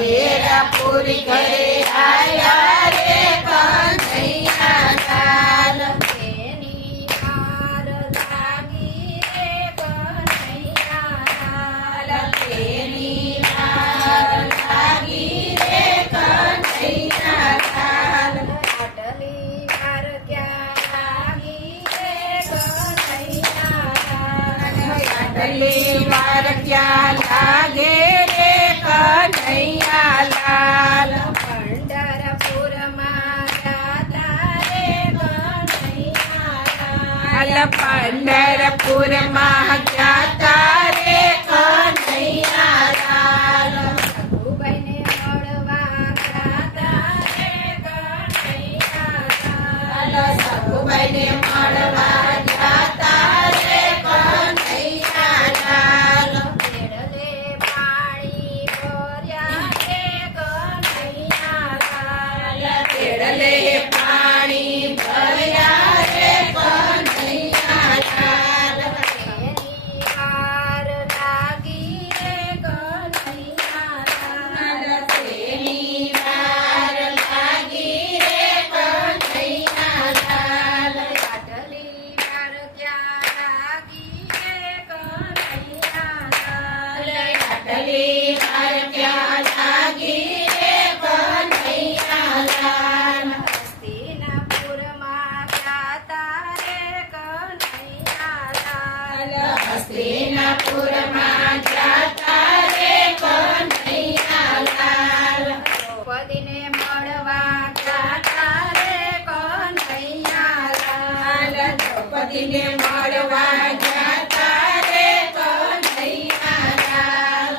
ઘેરા પૂરી ઘરે આયા રે કનૈયા લાલ તેની વાર લાગી રે કનૈયા લાલ તેની વાર લાગી રે કનૈયા લાલ આટલી વાર ક્યાં લાગી રે કનૈયા લાલ આટલી વાર ક્યાં લાગે રે કનૈયા લાલ પંઢરપુરમાં જાતા રે કનૈયા લાલ પંઢરપુરમાં જાતા રે કનૈયા લાલ સખુબાઈને મળવા જાતા રે કનૈયા લાલ સખુબાઈને મળવા જાતા રે કનૈયા લાલ તેડલે પાણી ભર્યા રે કનૈયા લાલ તેડલે પાણી ભર્યા રે કનૈયા લાલ તેની વાર લાગી રે કનૈયા લાલ તેની વાર લાગી રે કનૈયા લાલ આટલી વાર ક્યાં લાગી રે કનૈયા લાલ આટલી વાર ક્યાં લાગી રે કનૈયા લાલ હસ્તિનાપુરમાં જાતા રે કનૈયા લાલ હસ્તિનાપુરમાં જાતા રે કનૈયા લાલ દ્રૌપદીને મળવા જાતા રે કનૈયા લાલ દ્રૌપદીને મળવા જાતા રે કનૈયા લાલ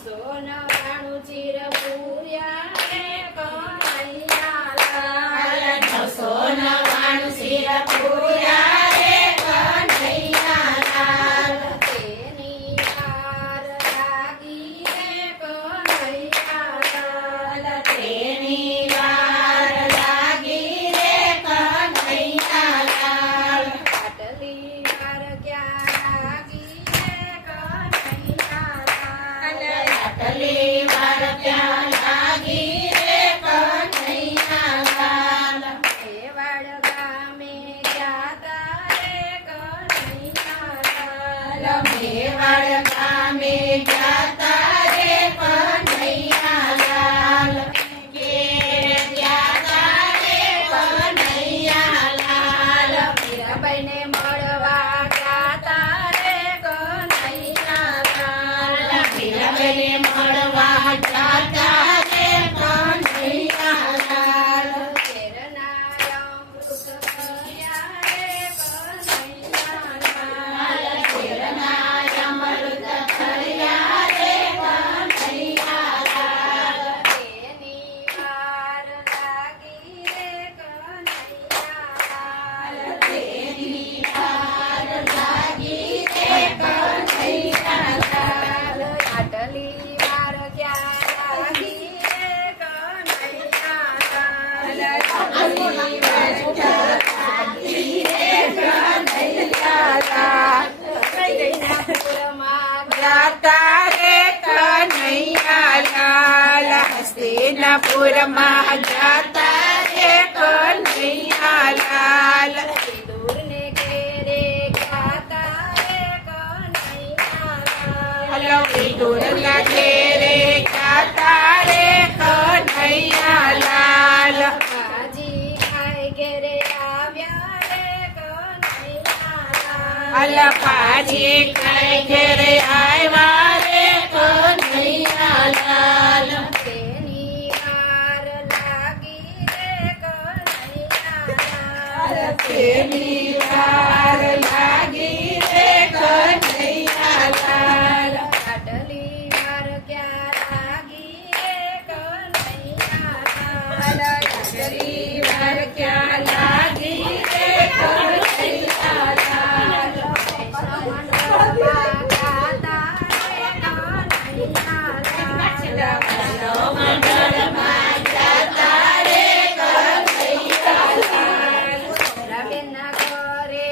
999 ચીર પૂર્યા રે કનૈયા લાલ 999 શિર પૂર્યા રે કનૈયા લાલ તેની વાર લાગી રે કનૈયા લાલ તેની વાર લાગી રે કનૈયા લાલ આટલી વાર ક્યાં લાગી રે કનૈયા લાલ આટલી વાર ક્યાં લાગી રે કનૈયા લાલ મેવાડ ગામે જાતા રે કનૈયા લાલ મેવાડ ગામે જાતા રે કનૈયા લાલ કે જાતા રે કનૈયા લાલ મીરાબાઈને મળવા જાતા રે કનૈયા લાલ મીરાબાઈને મળવા જાતા રે કનૈયા લાલ તેરના અમૃત ભર્યા રે કનૈયા લાલ તેરના અમૃત ભર્યા રે કનૈયા લાલ તેની વાર લાગી રે કનૈયા લાલ તેની વાર લાગી રે કનૈયા લાલ આટલી વાર ક્યાં લાગી રે કનૈયા લાલ આટલી વાર ક્યાં લાગી રે કનૈયા લાલ હસ્તિનાપુરમાં જાતા રે કનૈયા લાલ હસ્તિનાપુરમાં જાતા રે કનૈયા લાલ દૂરને ઘેરે ગાતા રે કનૈયા લાલ હલો વિદુરના ઘેરે જાતા રે કનૈયા લાલ બાજી ખાઈ ઘેરે આવ્યા રે કનૈયા લાલ અલા પાજી કઈ ઘેરે આવ્યા રે કનૈયા લાલ તેની વાર લાગી રે કનૈયા લાલ તેની વાર લાગી રે કનૈયા લાલ આટલી વાર ક્યાં લાગી રે કનૈયા લાલ આટલી વાર ક્યાં લાગી રે કનૈયા લાલ મંડળમાં ગાતા રે કનૈયા લાલ મંડળમાં જાતા રે કનૈયા લાલ રબેના ઘરે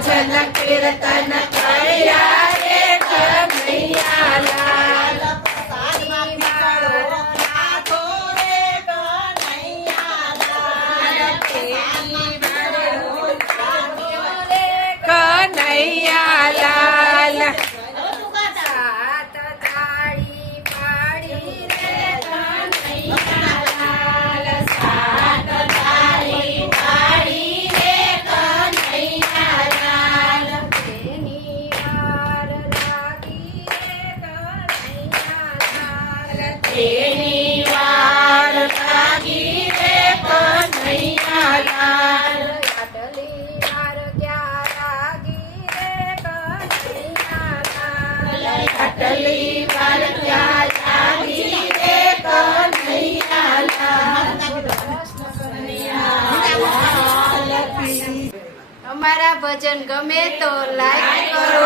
ભજન કીર્તન કર્યા રે કનૈયા લાલ કનૈયા લાલ સાત તાળી પાડી રે કનૈયા લાલ સાત તાળી પાડી રે કનૈયા લાલ તેની વાર લાગી રે કનૈયા લાલ તેની વાર લાગી રે કનૈયા લાલ આટલી વાર ક્યાં લાગી રે કનૈયા લાલ આટલી વાર ક્યાં લાગી રે કનૈયા લાલ અમારા ભજન ગમે તો લાઈક કરો